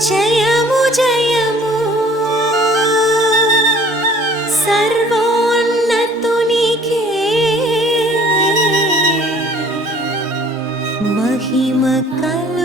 जयमु जयमु सर्वोन्नतुनिके महिमकल्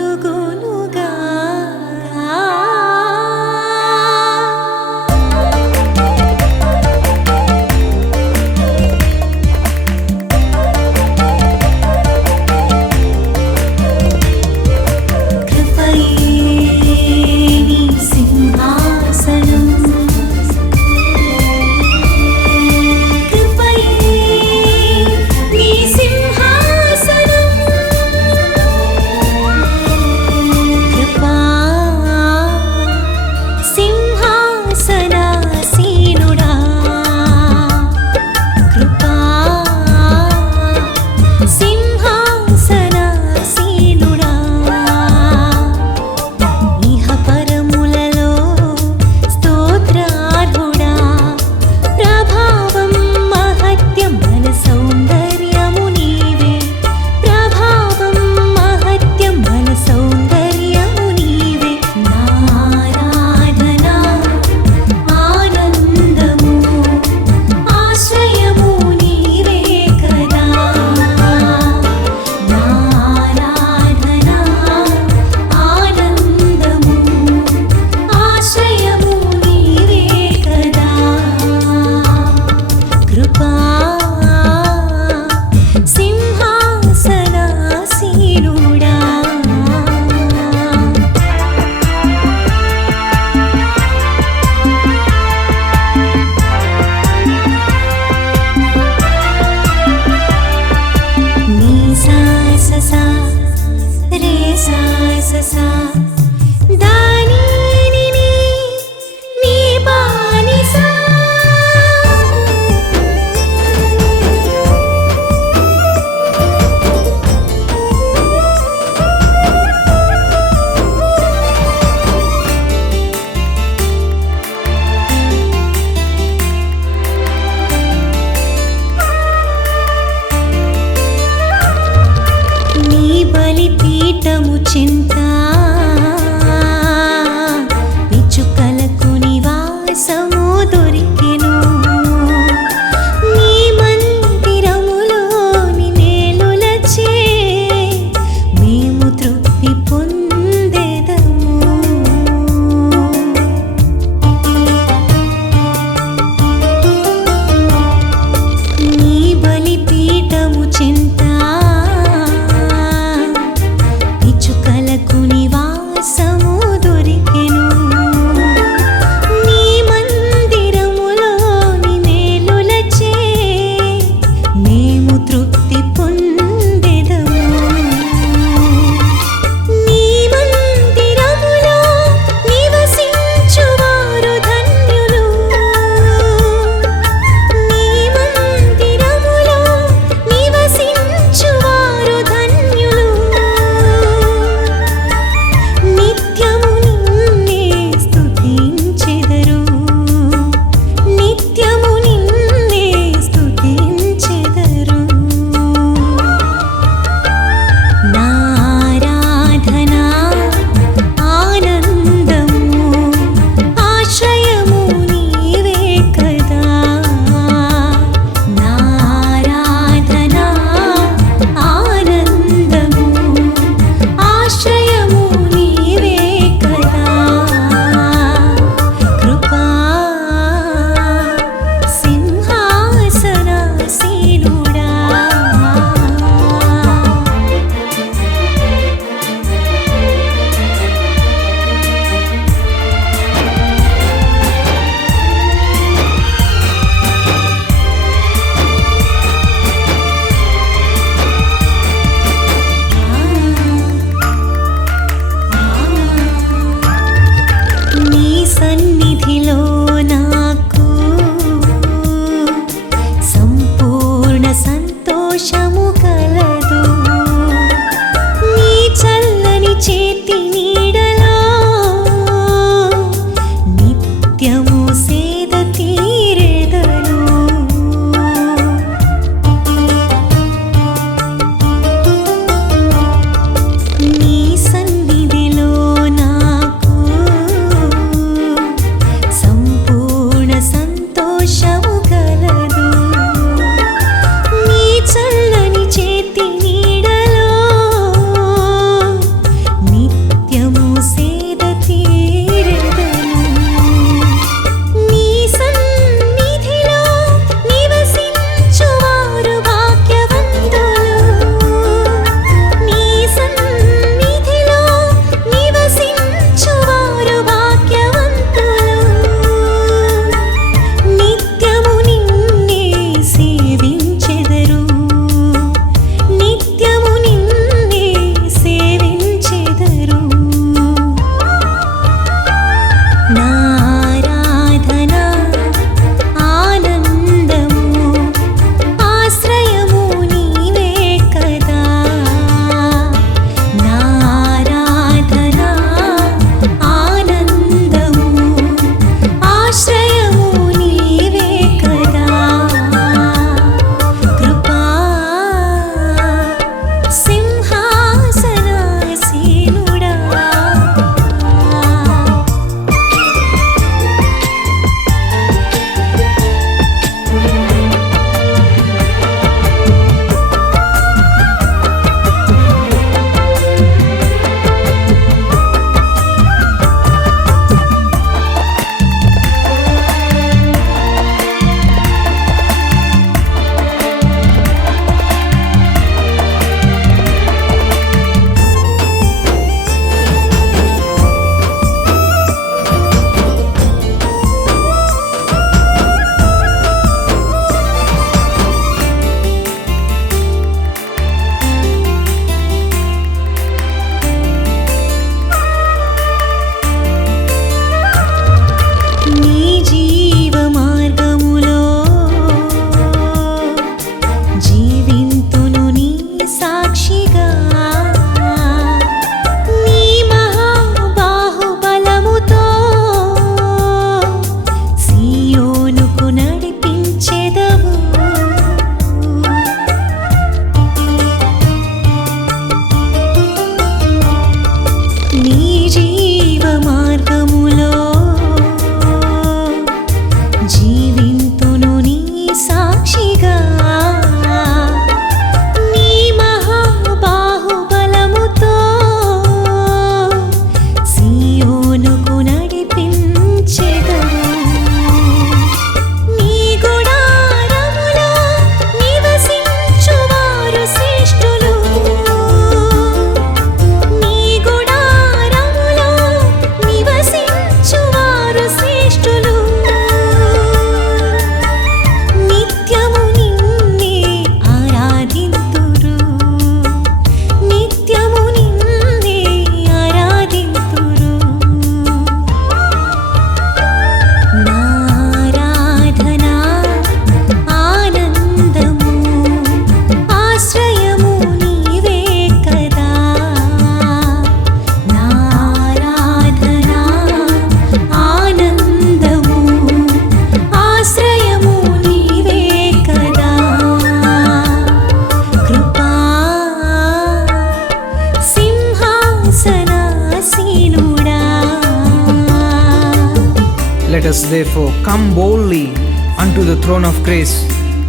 Let us therefore come boldly unto the throne of grace,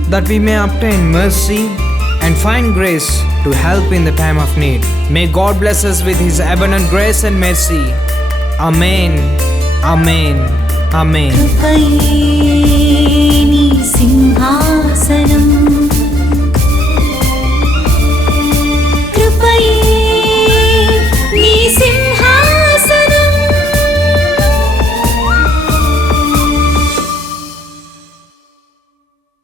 that we may obtain mercy and find grace to help in the time of need. May God bless us with His abundant grace and mercy. Amen. Amen. Amen.